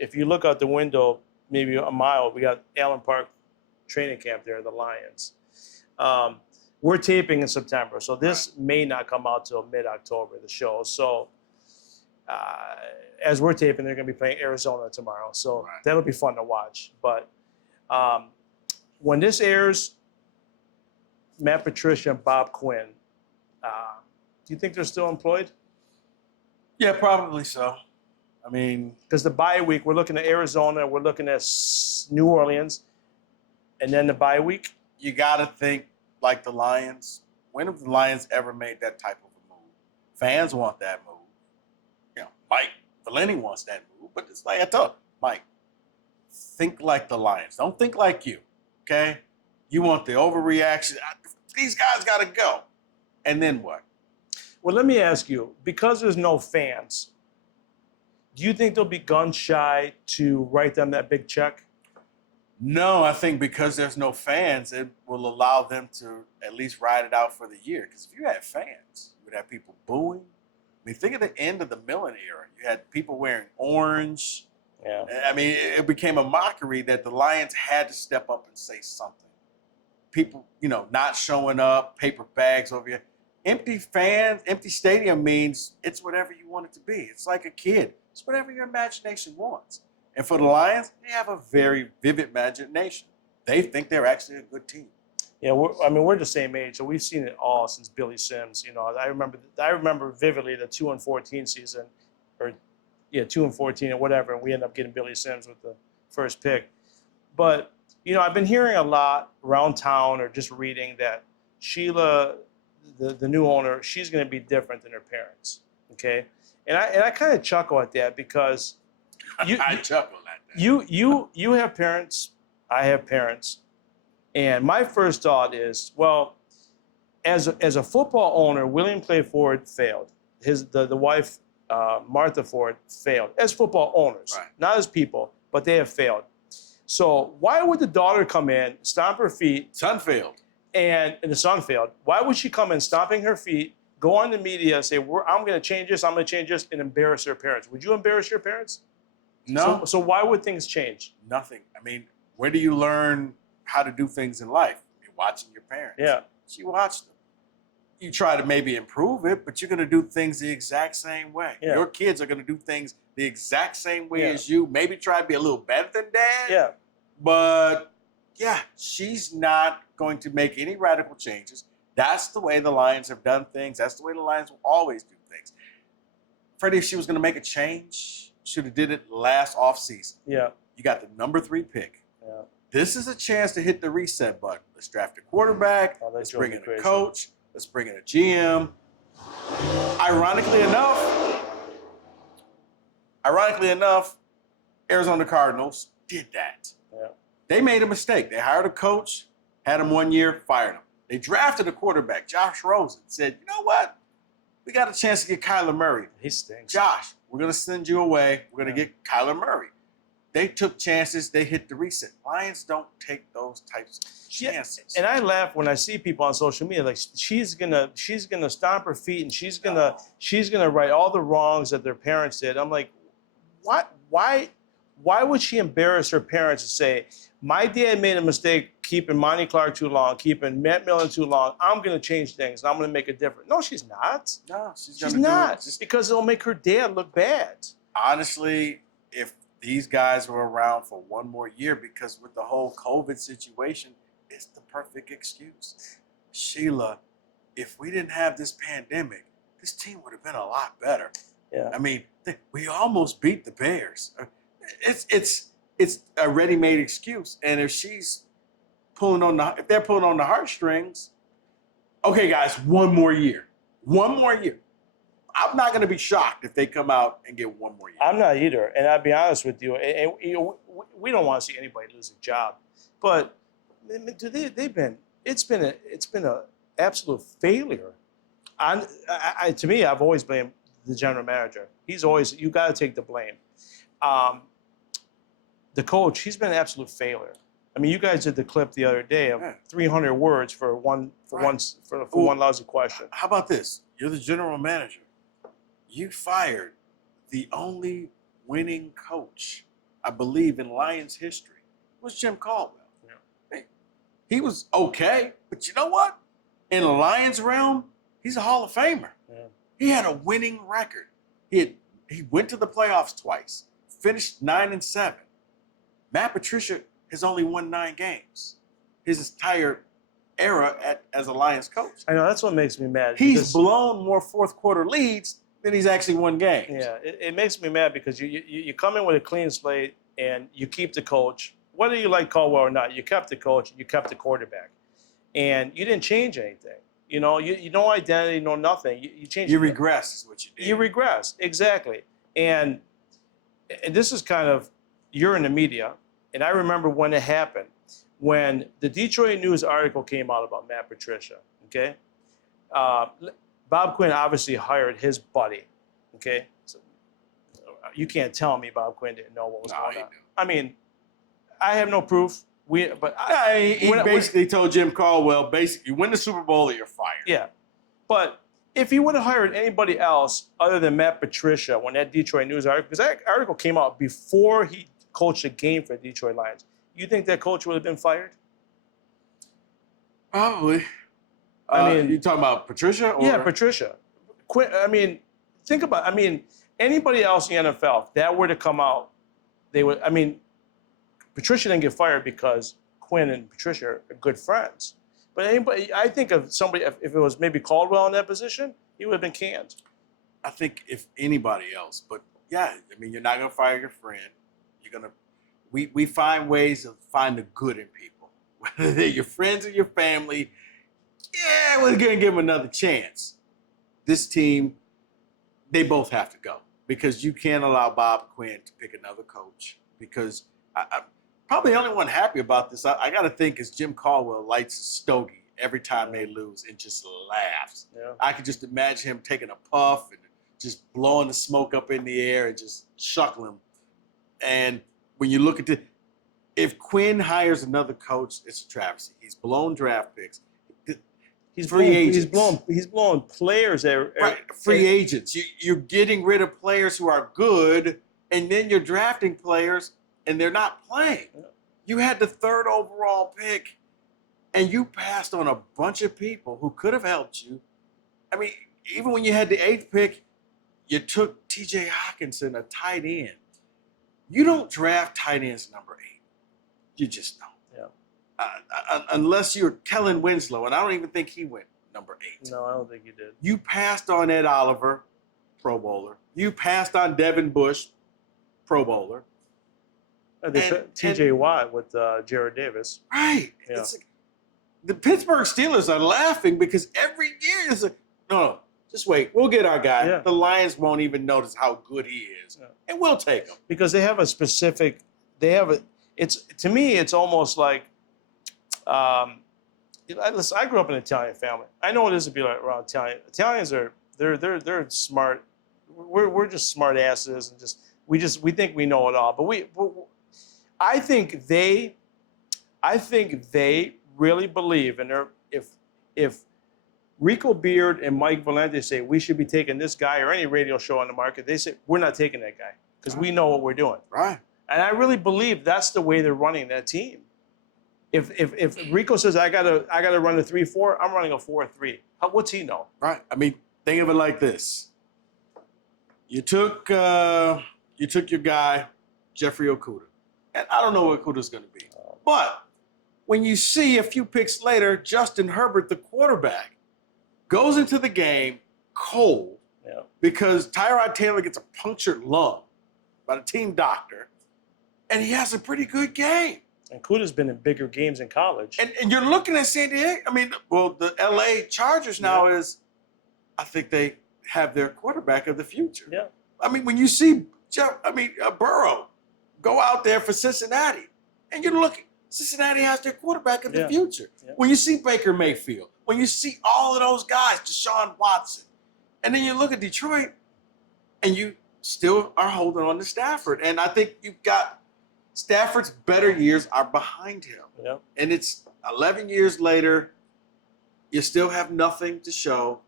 if you look out the window, maybe a mile, we got Allen Park training camp there, the Lions. We're taping in September, so this may not come out till mid-October, the show. So as we're taping, they're going to be playing Arizona tomorrow, so that'll be fun to watch. But when this airs, Matt Patricia and Bob Quinn, do you think they're still employed? Yeah, probably so. I mean, because the bye week, we're looking at Arizona, we're looking at New Orleans, and then the bye week. You got to think like the Lions. When have the Lions ever made that type of a move? Fans want that move. You know, Mike Valenti wants that move, but it's like I told Mike, think like the Lions. Don't think like you, okay? You want the overreaction. These guys got to go. And then what? Well, let me ask you, because there's no fans, do you think they'll be gun shy to write them that big check? No, I think because there's no fans, it will allow them to at least ride it out for the year. Because if you had fans, you would have people booing. I mean, think of the end of the Millen era. You had people wearing orange. Yeah. I mean, it became a mockery that the Lions had to step up and say something. People, you know, not showing up, paper bags over here. Empty fans, empty stadium means it's whatever you want it to be. It's like a kid. It's whatever your imagination wants. And for the Lions, they have a very vivid imagination. They think they're actually a good team. Yeah, we're the same age, so we've seen it all since Billy Sims. You know, I remember vividly the 2-14 season, or 2-14 or whatever, and we ended up getting Billy Sims with the first pick. But you know, I've been hearing a lot around town or just reading that Sheila, the new owner, she's going to be different than her parents. Okay, and I kind of chuckle at that because I chuckle at that. You have parents, I have parents, and my first thought is, well, as a football owner, William Clay Ford failed. The wife, Martha Ford, failed as football owners, not as people, but they have failed. So why would the daughter come in, stomp her feet? Son failed. And the son failed. Why would she come in stomping her feet, go on the media and say, I'm going to change this, I'm going to change this, and embarrass her parents? Would you embarrass your parents? No. So why would things change? Nothing. I mean, where do you learn how to do things in life? You're watching your parents. Yeah. She watched them. You try to maybe improve it, but you're going to do things the exact same way. Yeah. Your kids are going to do things the exact same way as you. Maybe try to be a little better than dad. Yeah. But, yeah, she's not going to make any radical changes. That's the way the Lions have done things. That's the way the Lions will always do things. Fredi, if she was going to make a change, should have did it last offseason. Yeah. You got the number 3 pick. Yeah. This is a chance to hit the reset button. Let's draft a quarterback. Let's bring in a coach. Let's bring in a GM. Ironically enough, Arizona Cardinals did that. Yeah. They made a mistake. They hired a coach, had him 1 year, fired him. They drafted a quarterback, Josh Rosen, said, you know what? We got a chance to get Kyler Murray. He stinks. Josh, we're going to send you away. We're going to get Kyler Murray. They took chances. They hit the reset. Lions don't take those types of chances. And I laugh when I see people on social media like she's gonna stomp her feet and she's gonna right all the wrongs that their parents did. I'm like, what? Why would she embarrass her parents and say, my dad made a mistake keeping Monty Clark too long, keeping Matt Millen too long. I'm going to change things, and I'm going to make a difference. No, she's not. No, she's not. Just because it'll make her dad look bad. Honestly, if these guys were around for 1 more year, because with the whole COVID situation, it's the perfect excuse. Sheila, if we didn't have this pandemic, this team would have been a lot better. Yeah. I mean, we almost beat the Bears. It's a ready-made excuse, and if she's if they're pulling on the heartstrings, okay, guys, 1 more year, 1 more year. I'm not going to be shocked if they come out and get 1 more year. I'm not either, and I'll be honest with you. And we don't want to see anybody lose a job, but it's been an absolute failure. To me, I've always blamed the general manager. You got to take the blame. The coach, he's been an absolute failure. I mean, you guys did the clip the other day of 300 words for one lousy question. How about this? You're the general manager. You fired the only winning coach I believe, in Lions history was Jim Caldwell. Yeah. Hey, he was okay, but you know what? In the Lions realm, he's a Hall of Famer. Yeah. He had a winning record. He went to the playoffs twice, finished 9-7. Matt Patricia has only won 9 games. His entire era as a Lions coach. I know, that's what makes me mad. He's because- blown more fourth quarter leads than he's actually won games. Yeah, it makes me mad because you come in with a clean slate and you keep the coach. Whether you like Caldwell or not, you kept the coach, you kept the quarterback. And you didn't change anything. You know, you no identity, no nothing. You changed. You regress is what you did. You regress, exactly. And this is kind of, you're in the media, and I remember when it happened, when the Detroit News article came out about Matt Patricia, okay? Bob Quinn obviously hired his buddy, okay? So, you can't tell me Bob Quinn didn't know what was going on. I mean, I have no proof. He basically told Jim Caldwell, basically, win the Super Bowl or you're fired. Yeah. But if he would have hired anybody else other than Matt Patricia when that Detroit News article, because that article came out before he coached a game for the Detroit Lions, you think that coach would have been fired? Probably. I mean, you talking about Patricia? Or? Yeah, Patricia. I mean, think about. I mean, anybody else in the NFL, if that were to come out, they would. I mean, Patricia didn't get fired because Quinn and Patricia are good friends. But anybody, I think of somebody, if it was maybe Caldwell in that position, he would have been canned. I think if anybody else, but yeah, I mean, you're not gonna fire your friend. You're gonna. We find ways to find the good in people, whether they're your friends or your family. Yeah, we're gonna give them another chance. This team, they both have to go because you can't allow Bob Quinn to pick another coach. Because I'm probably the only one happy about this. I got to think is Jim Caldwell lights a stogie every time they lose and just laughs. Yeah. I could just imagine him taking a puff and just blowing the smoke up in the air and just chuckling. And when you look at if Quinn hires another coach, it's a travesty. He's blown draft picks. He's free agents. He's blowing players. Right, free agents. You're getting rid of players who are good, and then you're drafting players, and they're not playing. Yeah. You had the 3rd overall pick, and you passed on a bunch of people who could have helped you. I mean, even when you had the 8th pick, you took T.J. Hawkinson, a tight end. You don't draft tight ends number 8. You just don't. Unless you're Kellen Winslow, and I don't even think he went number 8. No, I don't think he did. You passed on Ed Oliver, Pro Bowler. You passed on Devin Bush, Pro Bowler. T.J. Watt with Jared Davis. Right. Yeah. It's like, the Pittsburgh Steelers are laughing because every year it's like, no, just wait. We'll get our guy. Yeah. The Lions won't even notice how good he is, and we'll take him. Because they have a specific, to me, it's almost like, listen, I grew up in an Italian family. I know what it is to be like around Italian. Italians they're smart. We're just smart asses and we think we know it all. But I think they really believe, and if Rico Beard and Mike Valente say we should be taking this guy or any radio show on the market, they say we're not taking that guy because we know what we're doing. Right. And I really believe that's the way they're running that team. If Rico says I gotta run a 3-4, I'm running a 4-3. What's he know? Right. I mean, think of it like this. You took your guy, Jeffrey Okudah. And I don't know what Okudah's going to be. But when you see a few picks later, Justin Herbert, the quarterback, goes into the game cold because Tyrod Taylor gets a punctured lung by the team doctor, and he has a pretty good game. And Okudah's been in bigger games in college. And you're looking at San Diego. I mean, well, the L.A. Chargers now I think they have their quarterback of the future. Yeah. I mean, when you see Burrow go out there for Cincinnati, and you're looking, Cincinnati has their quarterback of the future. Yeah. When you see Baker Mayfield, when you see all of those guys, Deshaun Watson, and then you look at Detroit, and you still are holding on to Stafford. And I think you've got Stafford's better years are behind him. Yeah. And it's 11 years later, you still have nothing to show.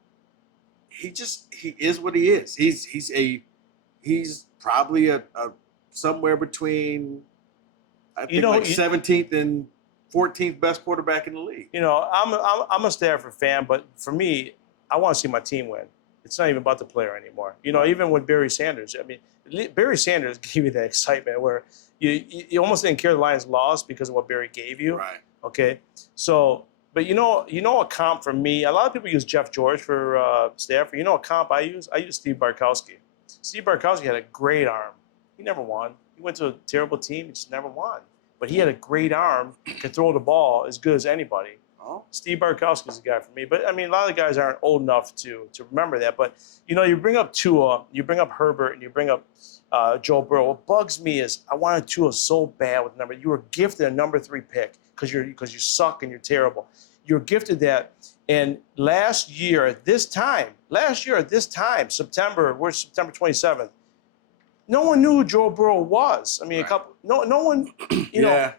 He is what he is. He's probably a somewhere between, I think, know, like 17th and 14th best quarterback in the league. You know, I'm a Stafford fan, but for me, I want to see my team win. It's not even about the player anymore. You know, even with Barry Sanders, I mean, Barry Sanders gave you that excitement where you almost didn't care the Lions lost because of what Barry gave you. Right. Okay. So, but you know a comp for me, a lot of people use Jeff George for Stafford. You know a comp I use? I use Steve Bartkowski. Steve Bartkowski had a great arm. He never won. He went to a terrible team. He just never won. But he had a great arm, could throw the ball as good as anybody. Oh. Steve Bartkowski is the guy for me. But, I mean, a lot of the guys aren't old enough to remember that. But, you know, you bring up Tua, you bring up Herbert, and you bring up Joe Burrow. What bugs me is I wanted Tua so bad with number. You were gifted a number 3 pick because you suck and you're terrible. You were gifted that. And last year at this time, September 27th, no one knew who Joe Burrow was. I mean, Right. no one, you know,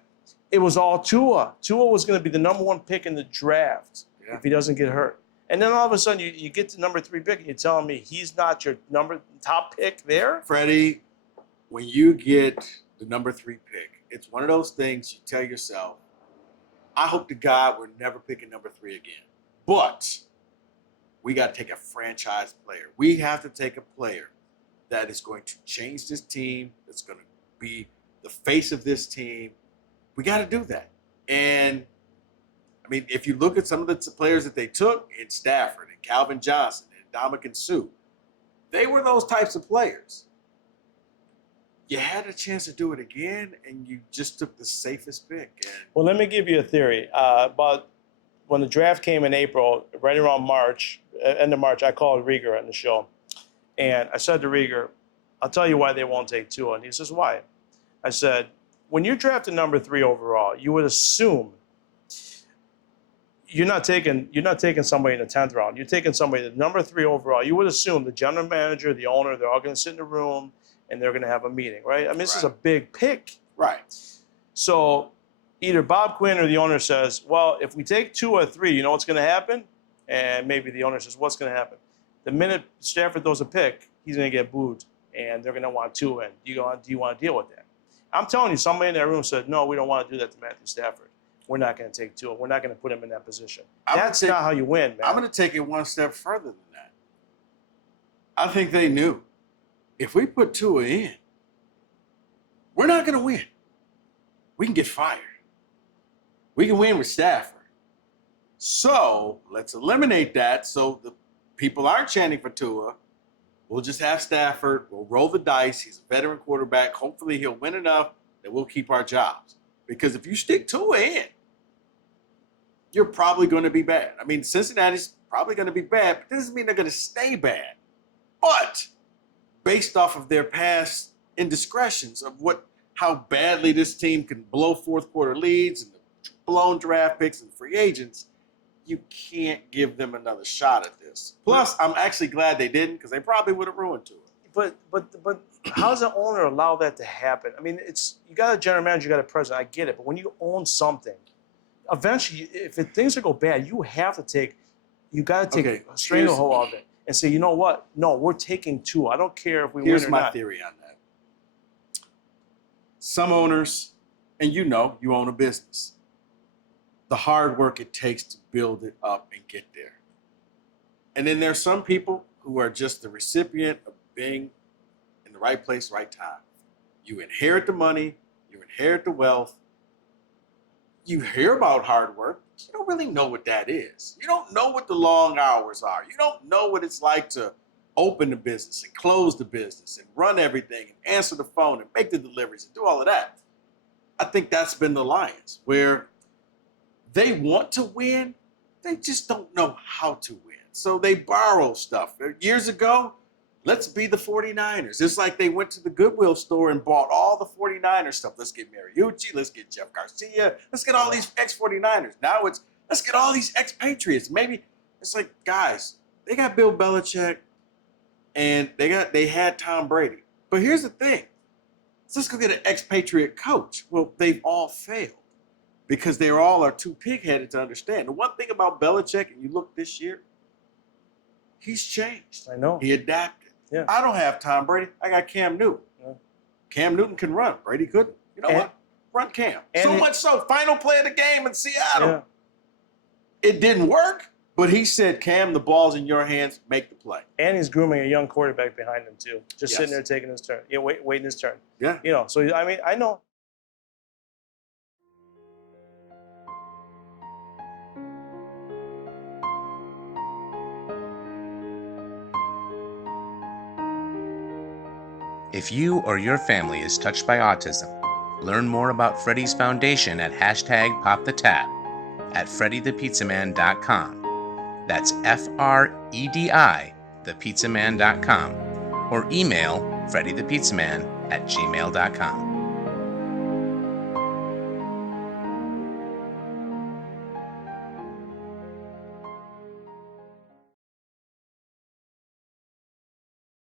it was all Tua. Tua was going to be the number 1 pick in the draft if he doesn't get hurt. And then all of a sudden you get to number 3 pick and you're telling me he's not your top pick there? Fredi, when you get the number 3 pick, it's one of those things you tell yourself, I hope to God we're never picking number 3 again. But we got to take a franchise player. We have to take a player that is going to change this team, that's going to be the face of this team. We got to do that. And, I mean, if you look at some of the players that they took in Stafford and Calvin Johnson and Ndamukong Suh, they were those types of players. You had a chance to do it again, and you just took the safest pick. And well, let me give you a theory. About when the draft came in April, right around March, end of March, I called Rico on the show. And I said to Rieger, I'll tell you why they won't take Tua. And he says, why? I said, when you're drafted number 3 overall, you would assume you're not taking somebody in the 10th round. You're taking somebody at number 3 overall. You would assume the general manager, the owner, they're all going to sit in a room and they're going to have a meeting, right? I mean, this is a big pick. Right. So either Bob Quinn or the owner says, well, if we take 2 or 3, you know what's going to happen? And maybe the owner says, what's going to happen? The minute Stafford throws a pick, he's going to get booed, and they're going to want 2 in. Do you want to deal with that? I'm telling you, somebody in that room said, no, we don't want to do that to Matthew Stafford. We're not going to take 2. We're not going to put him in that position. That's not how you win, man. I'm going to take it one step further than that. I think they knew if we put Tua in, we're not going to win. We can get fired. We can win with Stafford. So let's eliminate that so the people aren't chanting for Tua. We'll just have Stafford. We'll roll the dice. He's a veteran quarterback. Hopefully he'll win enough that we'll keep our jobs. Because if you stick Tua in, you're probably going to be bad. I mean, Cincinnati's probably going to be bad, but that doesn't mean they're going to stay bad. But based off of their past indiscretions of how badly this team can blow fourth quarter leads and the blown draft picks and free agents, you can't give them another shot at this. Plus, I'm actually glad they didn't because they probably would have ruined Tua. But how does the owner allow that to happen? I mean, you got a general manager, you got a president. I get it, but when you own something, eventually, if things go bad, you got to take a stranglehold of it and say, you know what? No, we're taking 2. I don't care if we win or not. Here's my theory on that. Some owners, and you own a business, the hard work it takes to build it up and get there. And then there's some people who are just the recipient of being in the right place, right time. You inherit the money, you inherit the wealth, you hear about hard work, but you don't really know what that is. You don't know what the long hours are. You don't know what it's like to open the business and close the business and run everything and answer the phone and make the deliveries and do all of that. I think that's been the Lions, where they want to win, they just don't know how to win. So they borrow stuff. Years ago, let's be the 49ers. It's like they went to the Goodwill store and bought all the 49ers stuff. Let's get Mariucci, let's get Jeff Garcia, let's get all these ex-49ers. Now it's, let's get all these ex-Patriots. Maybe it's like, guys, they got Bill Belichick and they had Tom Brady. But here's the thing. Let's go get an ex-Patriot coach. Well, they've all failed because they all are too pig-headed to understand. The one thing about Belichick, and you look this year, he's changed. I know. He adapted. Yeah. I don't have Tom Brady. I got Cam Newton. Yeah. Cam Newton can run. Brady couldn't. You know And- what? Run Cam. and So it- much so, final play of the game in Seattle. Yeah. It didn't work, but he said, Cam, the ball's in your hands. Make the play. And he's grooming a young quarterback behind him too, just Yes. sitting there taking his turn. Yeah, waiting his turn. Yeah. You know, so I mean, I know. If you or your family is touched by autism, learn more about Fredi's foundation at #PopTheTab at FrediThePizzaMan.com. That's FREDI, thepizzaman.com, or email FrediThePizzaman at gmail.com.